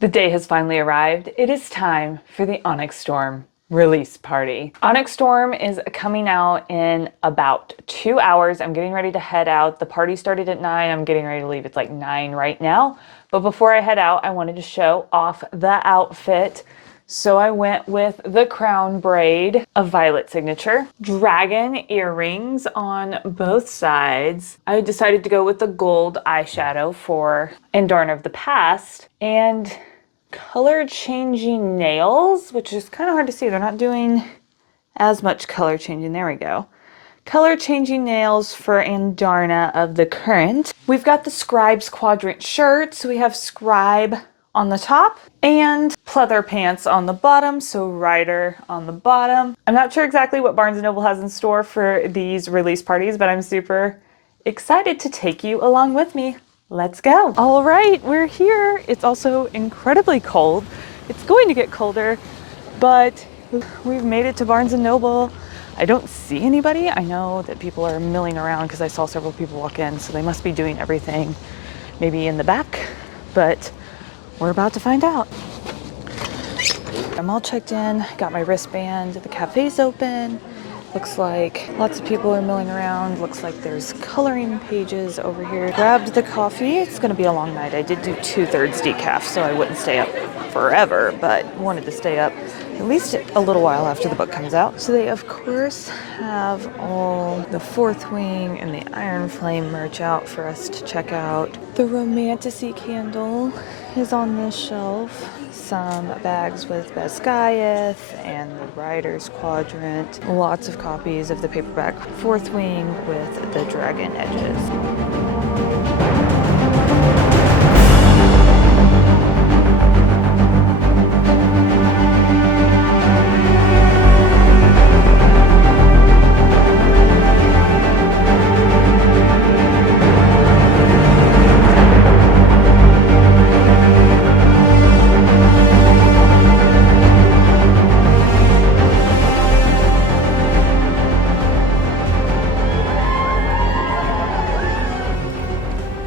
The day has finally arrived. It is time for the Onyx Storm release party. Onyx Storm is coming out in about 2 hours. I'm getting ready to head out. The party started at 9. I'm getting ready to leave. It's like 9 right now. But before I head out, I wanted to show off the outfit. So I went with the crown braid of Violet signature, dragon earrings on both sides. I decided to go with the gold eyeshadow for Andarna of the Past, and color changing nails, which is kind of hard to see. They're not doing as much color changing. There we go. Color changing nails for Andarna of the Current. We've got the Scribe's Quadrant shirt. So we have Scribe on the top and pleather pants on the bottom. So Rider on the bottom. I'm not sure exactly what Barnes & Noble has in store for these release parties, but I'm super excited to take you along with me. Let's go. All right, we're here. It's also incredibly cold. It's going to get colder, but we've made it to Barnes & Noble. I don't see anybody. I know that people are milling around because I saw several people walk in, so they must be doing everything maybe in the back, but we're about to find out. I'm all checked in, got my wristband, the cafe's open. Looks like lots of people are milling around. Looks like there's coloring pages over here. Grabbed the coffee. It's gonna be a long night. I did do 2/3 decaf, so I wouldn't stay up forever, but wanted to stay up at least a little while after the book comes out. So they, of course, have all the Fourth Wing and the Iron Flame merch out for us to check out. The Romantasy candle is on this shelf. Some bags with Basgiath and the Rider's Quadrant. Lots of copies of the paperback Fourth Wing with the dragon edges.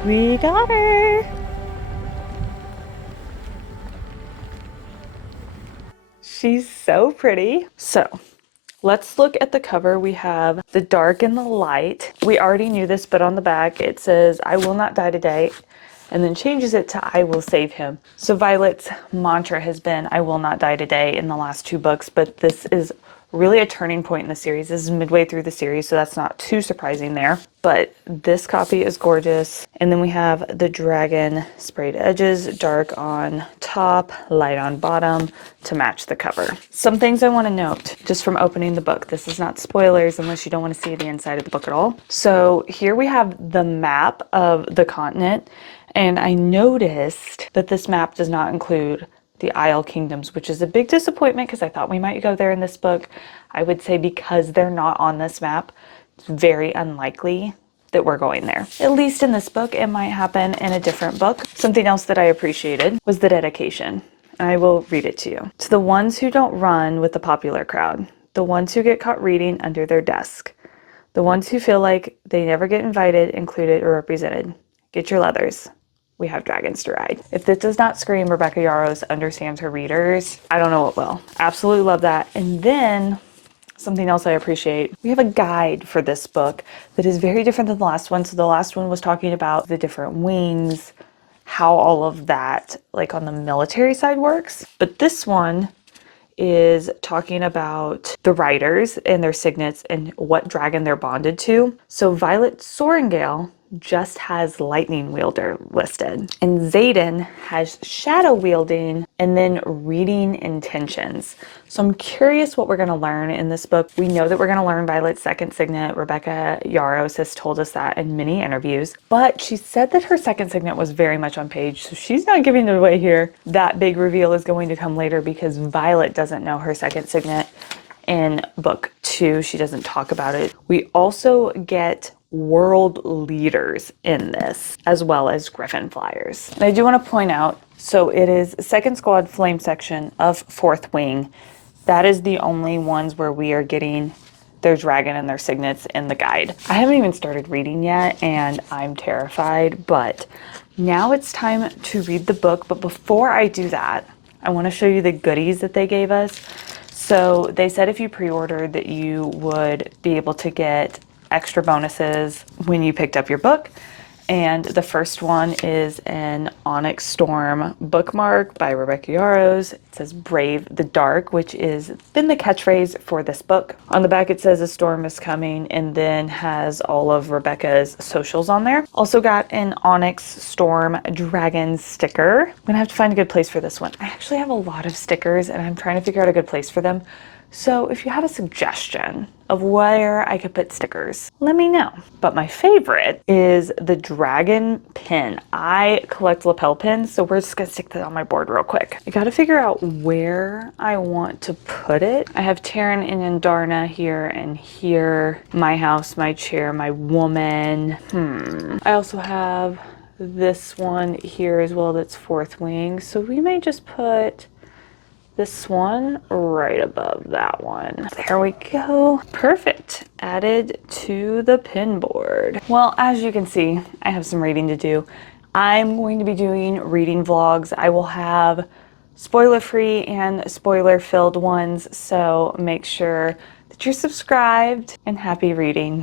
We got her! She's so pretty. So, let's look at the cover. We have the dark and the light. We already knew this, but on the back it says, "I will not die today," and then changes it to "I will save him." So Violet's mantra has been, "I will not die today," in the last 2 books, but this is really a turning point in the series. This is midway through the series, so that's not too surprising there. But this copy is gorgeous. And then we have the dragon sprayed edges, dark on top, light on bottom to match the cover. Some things I want to note just from opening the book. This is not spoilers unless you don't want to see the inside of the book at all. So here we have the map of the continent. And I noticed that this map does not include the Isle Kingdoms, which is a big disappointment because I thought we might go there in this book. I would say because they're not on this map, it's very unlikely that we're going there. At least in this book, it might happen in a different book. Something else that I appreciated was the dedication. I will read it to you. To the ones who don't run with the popular crowd, the ones who get caught reading under their desk, the ones who feel like they never get invited, included, or represented, get your leathers. We have dragons to ride. If this does not scream Rebecca Yarros understands her readers, I don't know what will. Absolutely love that. And then something else I appreciate, we have a guide for this book that is very different than the last one. So the last one was talking about the different wings, how all of that, like on the military side, works. But this one is talking about the riders and their signets and what dragon they're bonded to. So Violet Sorrengail just has lightning wielder listed, and Xaden has shadow wielding and then reading intentions. So I'm curious what we're going to learn in this book. We know that we're going to learn Violet's second signet. Rebecca Yarros has told us that in many interviews, but she said that her second signet was very much on page, so she's not giving it away here. That big reveal is going to come later because Violet doesn't know her second signet in book 2. She doesn't talk about it. We also get world leaders in this, as well as Griffin flyers. And I do want to point out, so it is Second Squad Flame section of Fourth Wing. That is the only ones where we are getting their dragon and their signets in the guide. I haven't even started reading yet, and I'm terrified, but Now it's time to read the book, but before I do that, I want to show you the goodies that they gave us. So they said if you pre-ordered that you would be able to get extra bonuses when you picked up your book. And the first one is an Onyx Storm bookmark by Rebecca Yarros. It says Brave the Dark, which is been the catchphrase for this book. On the back it says a storm is coming and then has all of Rebecca's socials on there. Also got an Onyx Storm dragon sticker. I'm gonna have to find a good place for this one. I actually have a lot of stickers and I'm trying to figure out a good place for them. So if you have a suggestion of where I could put stickers, let me know. But my favorite is the dragon pin. I collect lapel pins, so we're just gonna stick that on my board real quick. I gotta figure out where I want to put it. I have Taryn and Indarna here and here. My house, my chair, my woman. I also have this one here as well that's fourth wing. So we may just put this one right above that one. There we go. Perfect. Added to the pin board. Well, as you can see, I have some reading to do. I'm going to be doing reading vlogs. I will have spoiler-free and spoiler-filled ones, so make sure that you're subscribed and happy reading.